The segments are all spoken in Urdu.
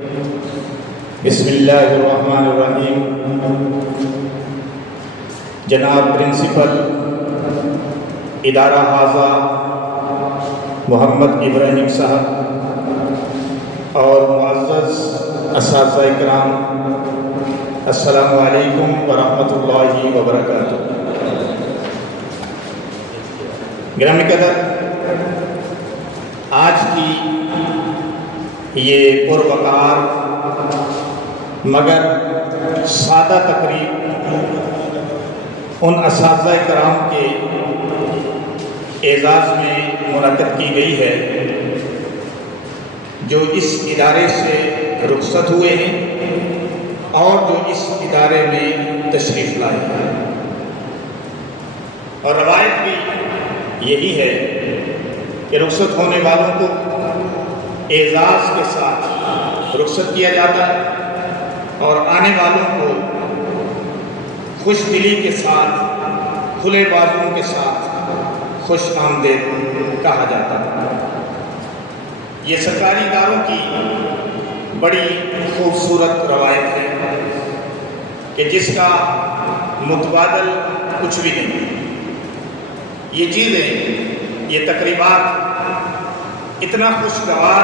بسم اللہ الرحمن الرحیم. جناب پرنسپل ادارہ حاضہ محمد ابراہیم صاحب اور معزز اساتذہ اکرام، السلام علیکم ورحمۃ اللہ وبرکاتہ. گرامی قدر، آج کی یہ پروقار مگر سادہ تقریب ان اساتذہ کرام کے اعزاز میں منعقد کی گئی ہے جو اس ادارے سے رخصت ہوئے ہیں اور جو اس ادارے میں تشریف لائے ہیں. اور روایت بھی یہی ہے کہ رخصت ہونے والوں کو اعزاز کے ساتھ رخصت کیا جاتا ہے اور آنے والوں کو خوش دلی کے ساتھ، کھلے بازوؤں کے ساتھ خوش آمدید کہا جاتا ہے. یہ سرکاری اداروں کی بڑی خوبصورت روایت ہے کہ جس کا متبادل کچھ بھی نہیں. یہ چیزیں، یہ تقریبات اتنا خوشگوار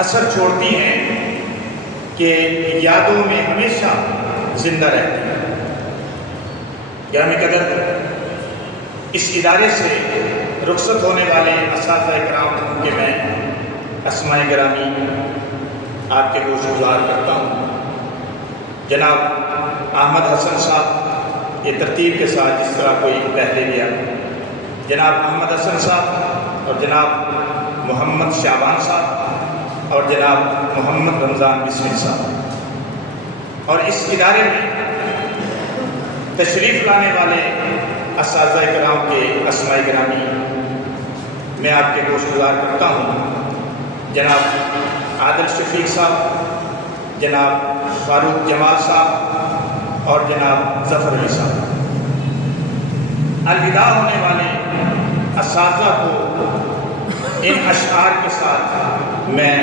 اثر چھوڑتی ہیں کہ یادوں میں ہمیشہ زندہ رہتی ہیں. گرامی قدر، اس ادارے سے رخصت ہونے والے اساتذہ کرام کے میں اسماء گرامی آپ کے گوش گزار کرتا ہوں. جناب احمد حسن صاحب، یہ ترتیب کے ساتھ جس طرح کوئی پہلے گیا، جناب احمد حسن صاحب اور جناب محمد شعبان صاحب اور جناب محمد رمضان بسمل صاحب. اور اس ادارے میں تشریف لانے والے اساتذہ کرام کے اسماء گرامی میں آپ کے گوش گزار کرتا ہوں. جناب عادل شفیق صاحب، جناب فاروق جمال صاحب اور جناب ظفر علی صاحب. الوداع ہونے والے اساتذہ کو ان اشعار کے ساتھ میں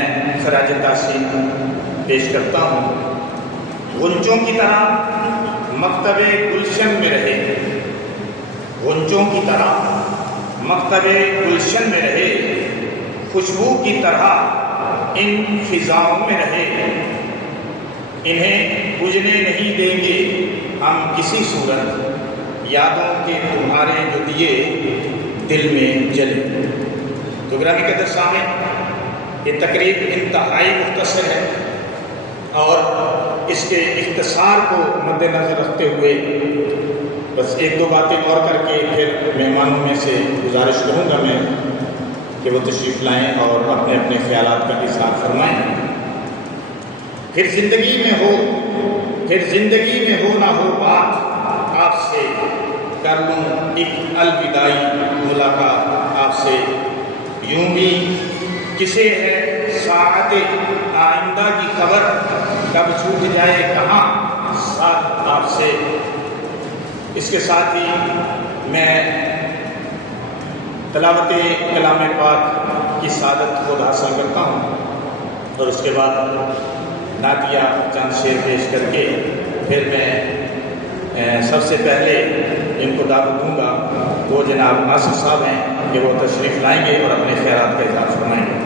خراج تحسین پیش کرتا ہوں. غنچوں کی طرح مکتب گلشن میں رہے، غنچوں کی طرح مکتب گلشن میں رہے، خوشبو کی طرح ان فضاؤں میں رہے. انہیں بجھنے نہیں دیں گے ہم کسی صورت، یادوں کے تمہارے جو دیے دل میں جلے. تو گرامی قدر سامعین، یہ تقریب انتہائی مختصر ہے اور اس کے اختصار کو مد نظر رکھتے ہوئے بس ایک دو باتیں اور کر کے پھر مہمانوں میں سے گزارش کروں گا میں کہ وہ تشریف لائیں اور اپنے اپنے خیالات کا اظہار فرمائیں. پھر زندگی میں ہو نہ ہو بات، آپ سے کر لوں ایک الوداعی ملاقات آپ سے. یوں بھی کسے ہے ساعت آئندہ کی خبر، کب چھوٹ جائے کہاں ساتھ آپ سے. اس کے ساتھ ہی میں تلاوت کلام پاک کی سعادت خود حاصل کرتا ہوں اور اس کے بعد نعتیہ چند شعر پیش کر کے پھر میں سب سے پہلے ان کو دعوت دوں گا. وہ جناب آصف صاحب ہیں کہ وہ تشریف لائیں گے اور اپنے خیرات کا اظہار فرمائیں گے.